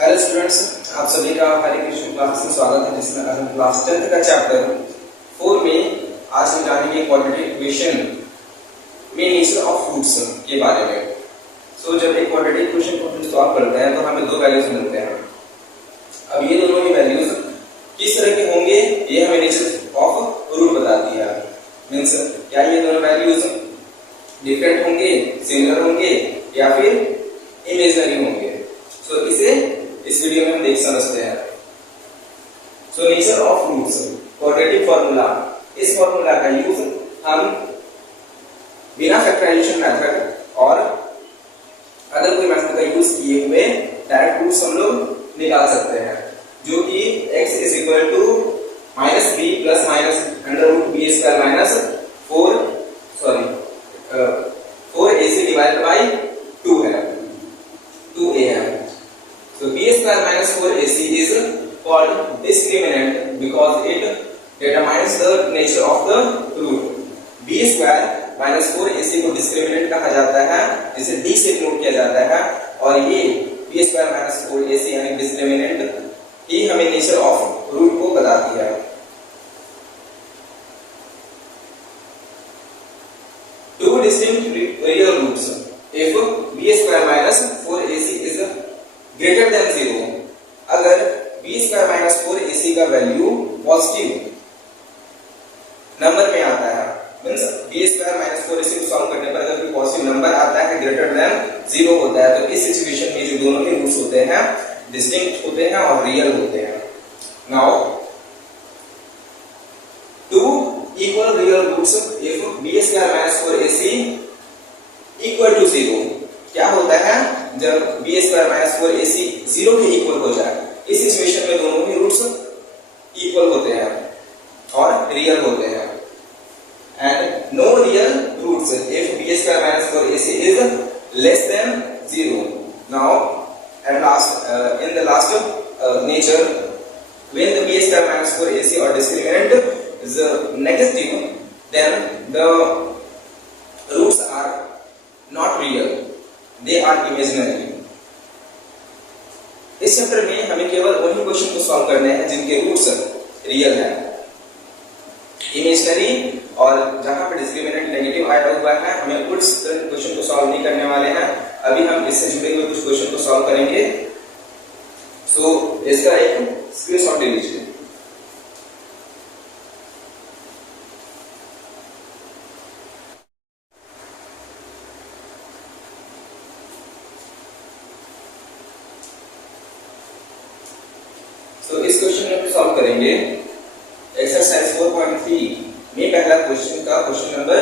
Hello students, आप सभी का हरे कृष्ण क्लास में स्वागत है, जिसमें हम क्लास 10th का चैप्टर 4 में आज हम जानेंगे क्वाड्रेटिक इक्वेशन में नेचर ऑफ फ्रूट्स के बारे में। जब एक क्वाड्रेटिक इक्वेशन को हम सॉल्व करते हैं तो हमें दो वैल्यूज मिलते हैं। अब ये दोनों ही वैल्यूज किस तरह के होंगे ये हमें नेचर ऑफ रूट बताती है। मीन्स क्या ये दोनों वैल्यूज डिफरेंट होंगे, सिमिलर होंगे या फिर इमेजिनरी होंगे। इसे इस वीडियो में हम देख समझते हैं। Nature of roots, quadratic formula, इस फॉर्मूला का यूज हम बिना फैक्टराइजेशन मेथड और अदर कोई मेथड का यूज किए हुए डायरेक्ट रूट्स हम लोग निकाल सकते हैं, जो कि x is equal to minus b plus minus under root b square minus 4ac divided by 2 है, 2a है। b square minus 4ac is called discriminant because it determines the nature of the root. b square minus 4ac को discriminant कहा जाता है, जिसे d से denote किया जाता है, और ये b square minus 4ac यानी discriminant ही हमें nature of root को बताती है। Two distinct real roots. If b square minus 4ac is greater than 0, अगर b स्क्वायर माइनस 4ac का वैल्यू पॉजिटिव नंबर में आता है, means b square minus 4ac को सॉल्व करने पर अगर कोई पॉजिटिव नंबर आता है ग्रेटर देन 0 होता है, तो इस सिचुएशन में जो दोनों के रूट्स होते हैं डिस्टिंक्ट होते हैं और रियल होते हैं। Now two equal real roots if b square minus 4ac equal to 0, क्या होता है जब b स्क्वायर माइनस 4ac 0 के इक्वल हो जाए, इस सिचुएशन में दोनों ही रूट्स इक्वल होते हैं और रियल होते हैं। And no real roots if b square minus 4ac is less than 0। Now at last in the last nature when the b square minus 4ac or discriminant is negative, then the roots are not real, they are imaginary। इस chapter में हमें केवल वही question को solve करने हैं जिनके roots real हैं। इमेजिनरी और जहां पर डिस्क्रिमिनेंट नेगेटिव आया हुआ है, हमें उस क्वेश्चन को सॉल्व नहीं करने वाले हैं। अभी हम इससे जुड़े हुए कुछ क्वेश्चन को सॉल्व करेंगे। इसका एक स्क्रीनशॉट ले लीजिए। इस क्वेश्चन में हम सॉल्व करेंगे एक्सरसाइज 4.3 में पहला क्वेश्चन का क्वेश्चन नंबर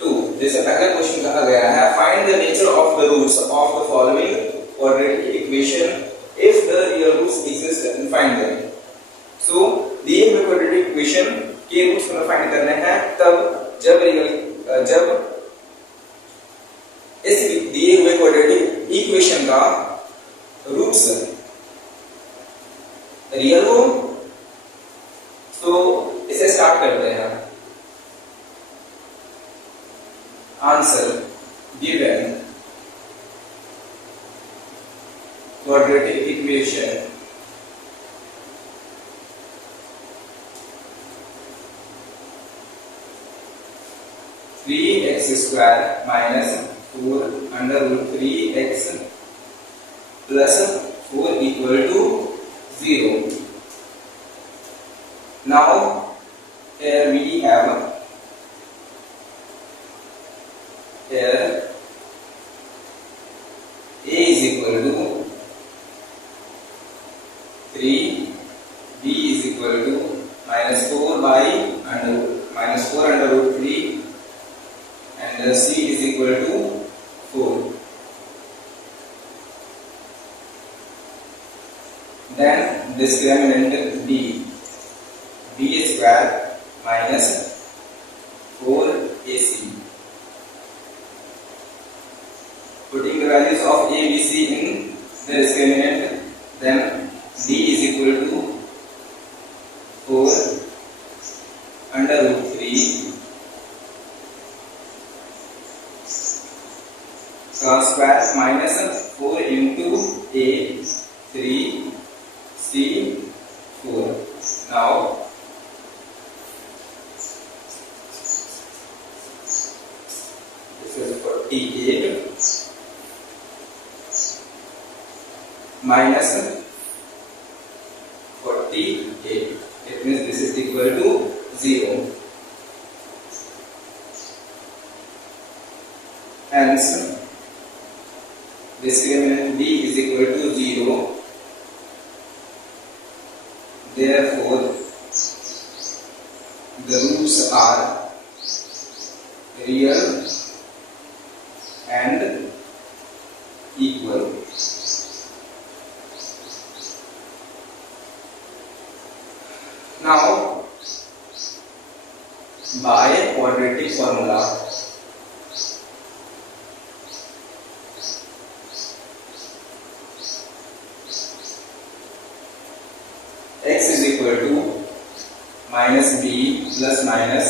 2, जैसे पहला क्वेश्चन कहा गया है find the nature of the roots of the following quadratic equation if the real roots exist and find them. दिए हुए क्वाड्रेटिक इक्वेशन के रूट्स हमें फाइंड करने हैं तब जब इस दिए हुए क्वाड्रेटिक इक्वेशन का रूट्स रियल हो। इसे स्टार्ट करते हैं। Answer given quadratic equation three x square minus 4 under root 3x plus 4 equal to 0। Now here we have here a is equal to 3, b is equal to minus 4 by minus 4 under root 3, and c is equal to 4. Then discriminant b square minus 4ac. Putting the values of a, b, c in the discriminant, then d is equal to 4 under root 3 cos square minus 4 into a 3 48 minus 48. It means this is equal to 0. Hence, discriminant b is equal to 0. Therefore, the roots are real and equal. Now, by quadratic formula, x is equal to minus b plus minus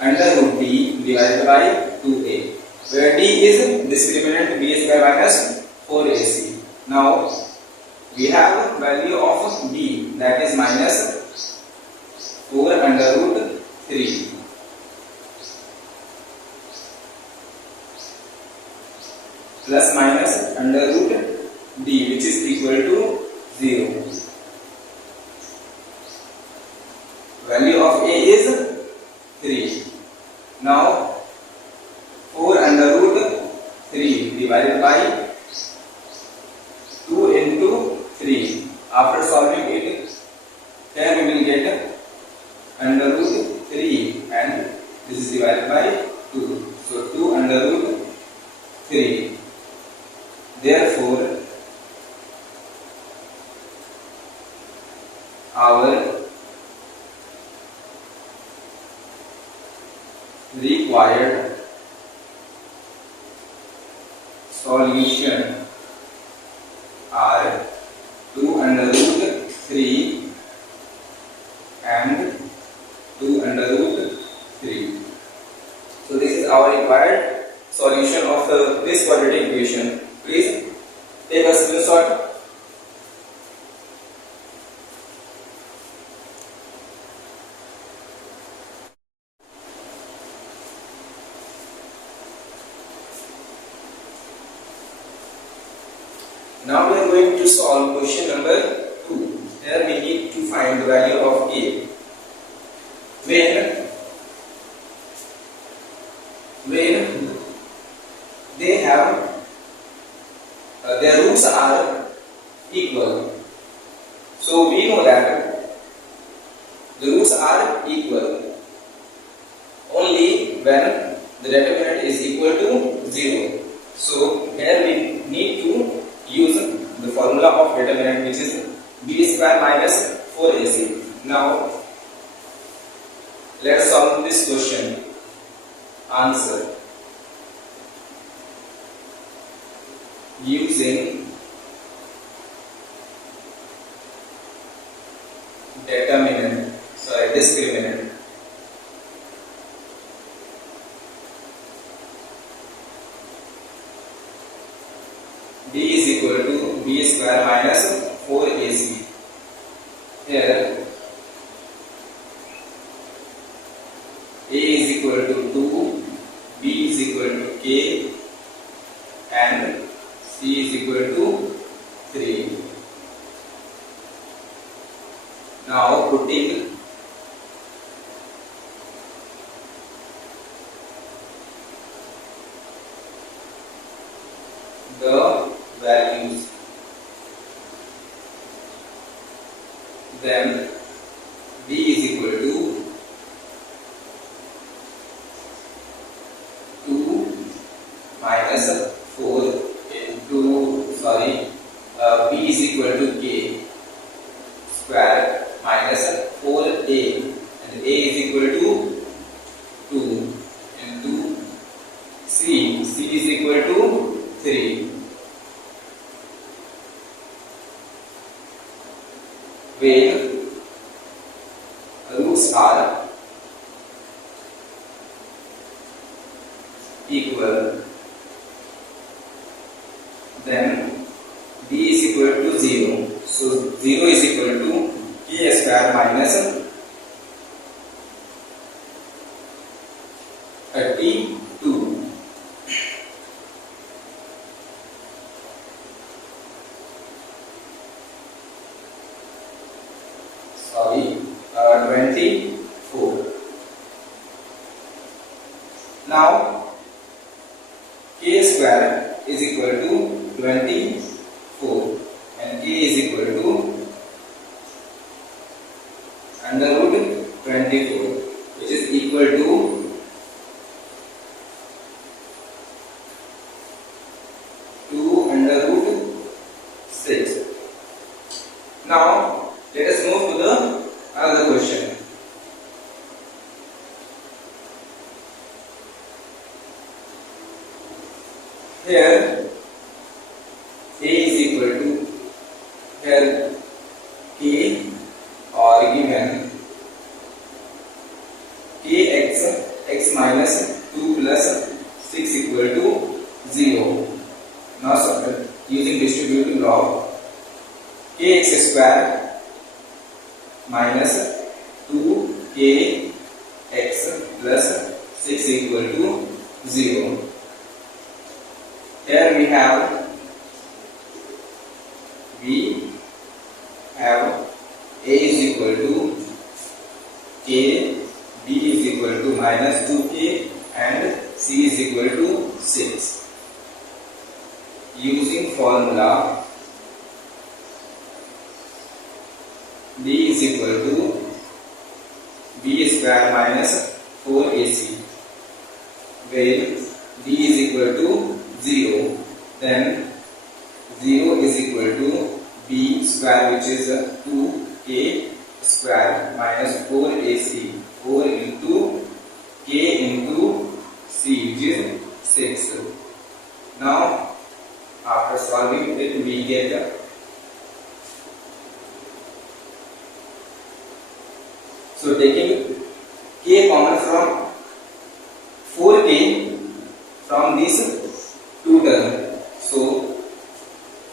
under root d divided by 2a, where d is discriminant b square minus 4ac. Now, we have value of b, that is minus 4 under root 3 plus minus under root d, which is equal to 0. Value of a is 3. Now, 4 under root 3 divided by 2 into 3. After solving it, here we will get under root 3 and this is divided by 2. So, 2 under root 3. Therefore, our required solution are 2 under root 3 and 2 under root 3. So this is our required solution of this quadratic equation. Please take a screenshot. Now we are going to solve question number 2. Here we need to find the value of a. When they have their roots are equal. So we know that the roots are equal only when the determinant is equal to 0. So here we need to use the formula of determinant, which is b square minus 4ac. Now, let's solve this question. Answer: using discriminant. b is equal to b square minus 4ac. Here a is equal to 2, b is equal to k, and c is equal to 3. Now putting the values, then b is equal to 2 minus 4 into b is equal to k square minus 4a, and a is equal to 2 into c is equal to 3. When roots are equal, then b is equal to 0. So 0 is equal to k square minus 32. 24. Now k square is equal to 24 and k is equal to under root 24, which is equal to 2 under root 6. Now let us move to the another question. Here a is equal to, here k or given kx x minus 2 plus 6 equal to 0. Now using distributive law, kx square minus 2kx plus 6 equal to 0. Here we have a is equal to k, b is equal to minus 2k and c is equal to 6. Using formula, d is equal to b square minus 4ac, where d is equal to 0, then 0 is equal to b square, which is 2k square minus 4ac, 4 into k into c, which is 6. Now after solving it, we get so taking k common from 4k from this two term, so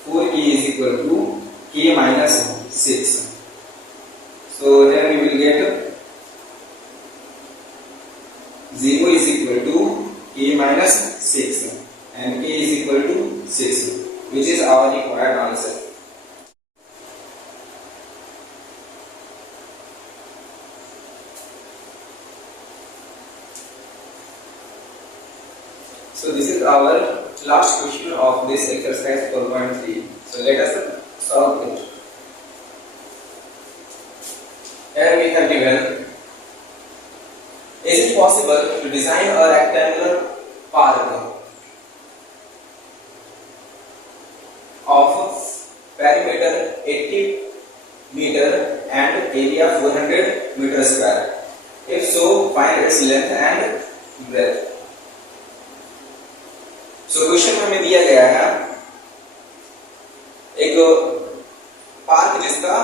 4k is equal to k minus 6. So then we will get 0 is equal to k minus 6 and k is equal to 6, which is our required answer. So this is our last question of this exercise 4.3. So let us solve it. Here we have given, is it possible to design a rectangular park of perimeter 80 meter and area 400 meter square? If so, find its length and breadth. So question में हमें दिया गया है एक park जिसका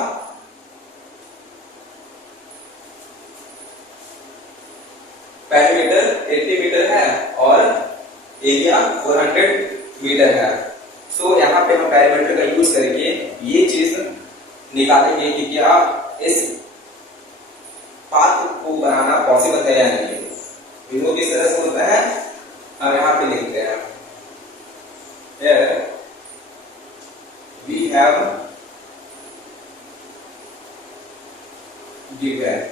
perimeter 80 metre है और area 400 metre है. सो यहाँ पे हम पेरीमीटर का यूज करके ये चीज निकालेंगे कि क्या इस पार्क को बनाना पॉसिबल है या नहीं. वो किस तरह से होता है हम यहाँ पे लिखते हैं. Here we have given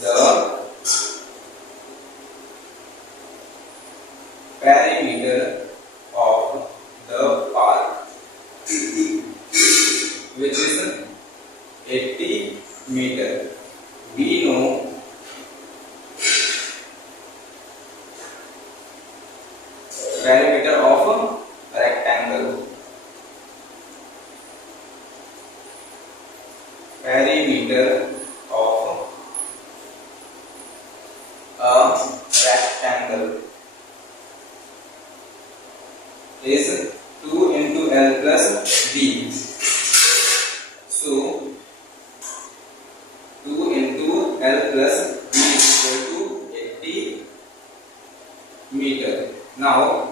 the perimeter of the park, which is 80 meter. We know perimeter of a rectangle. Perimeter of a rectangle is 2 into L plus B. So 2 into L plus B is equal to 80 meter. Now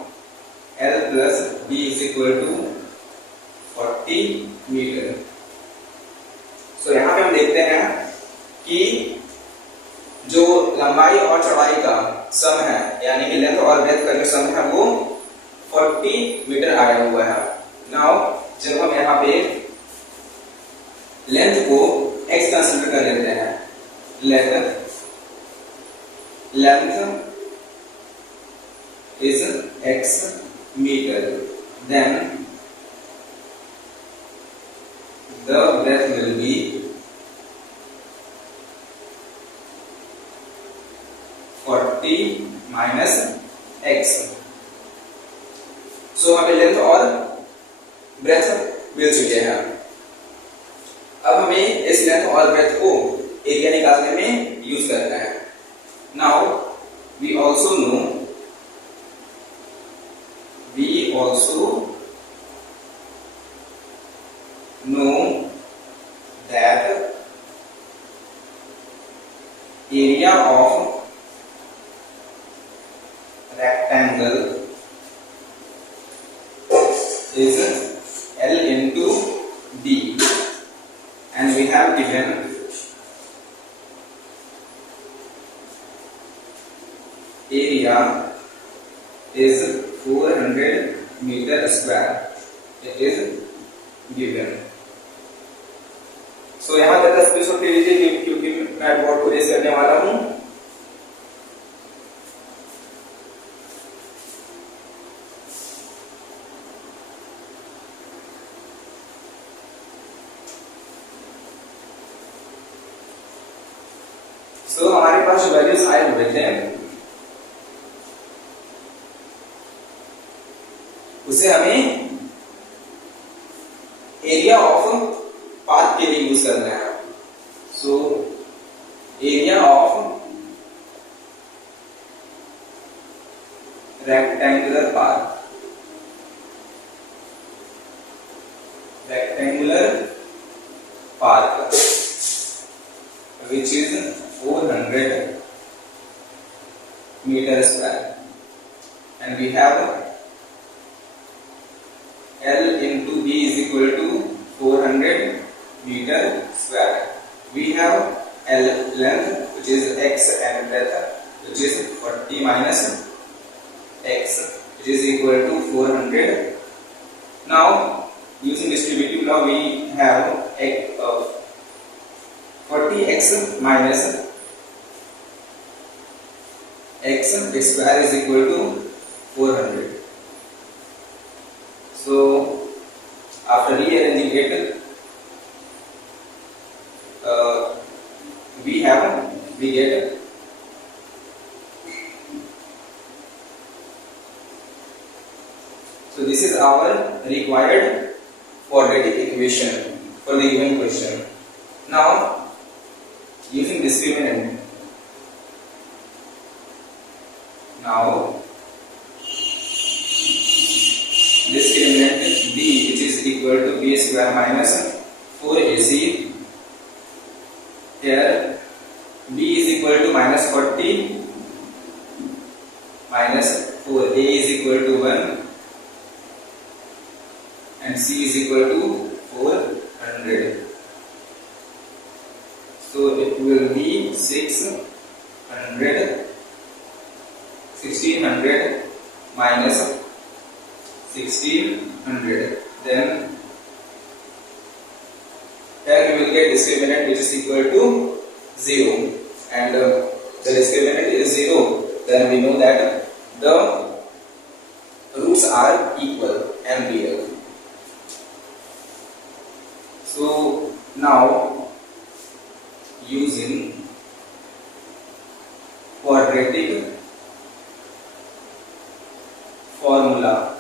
L plus B is equal to 40 meter. So यहाँ पे हम देखते हैं कि जो लंबाई और चौड़ाई का सम है, यानी कि लेंथ और ब्रेथ का जो सम है वो 40 मीटर आया हुआ है. नाउ जब हम यहाँ पे लेंथ को x कंसीडर कर लेते हैं. Let length is x meter, then the breadth will be 40 minus x. So हमें लेंथ और ब्रेथ मिल चुके हैं. अब हमें इस लेंथ और ब्रेथ को एरिया निकालने में यूज करना है. Now we also know that area of rectangle is L into D, and we have given area is 400 meter square. It is given. So यहाँ तक स्पेस ले लीजिए क्योंकि मैं बोर्ड को रेस करने वाला हूँ. तो हमारे पास जो वैल्यूज आए हुए थे उसे हमें एरिया ऑफ पाथ के लिए यूज करना है. So area of rectangular path which is 400 meter square, and we have L into B is equal to 400 meter square. We have L length which is x and breadth which is 40 minus x which is equal to 400. Now using distributive law we have 40x minus x square is equal to 400. So after rearranging it, we get so this is our required quadratic equation for the given question. Now using discriminant, discriminant b which is equal to b square minus 4ac. Here b is equal to minus 40 minus 4, a is equal to 1 and c is equal to 400. So it will be 1600 minus 1600. Then here we will get discriminant which is equal to 0, and the discriminant is 0. Then we know that the roots are equal and real. So now using quadratic formula,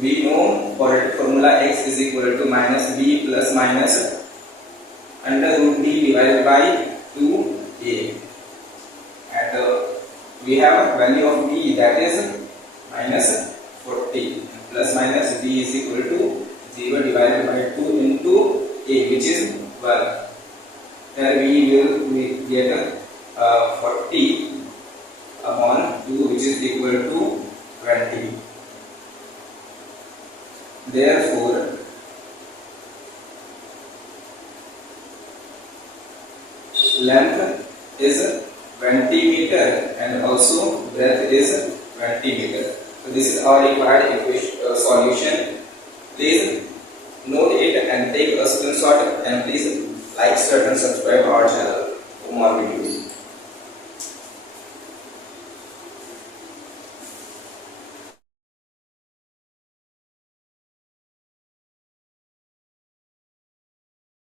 we know quadratic formula x is equal to minus b plus minus under root b divided by 2a, and we have value of b that is minus 40 plus minus b is equal to 0 divided by 2 into a which is 1. Here we get 40 upon 2 which is equal to 20. Therefore length is 20 meter and also breadth is 20 meter. So this is our required equation solution. Please Note it and take a screenshot, and please like, share and subscribe our channel for more videos.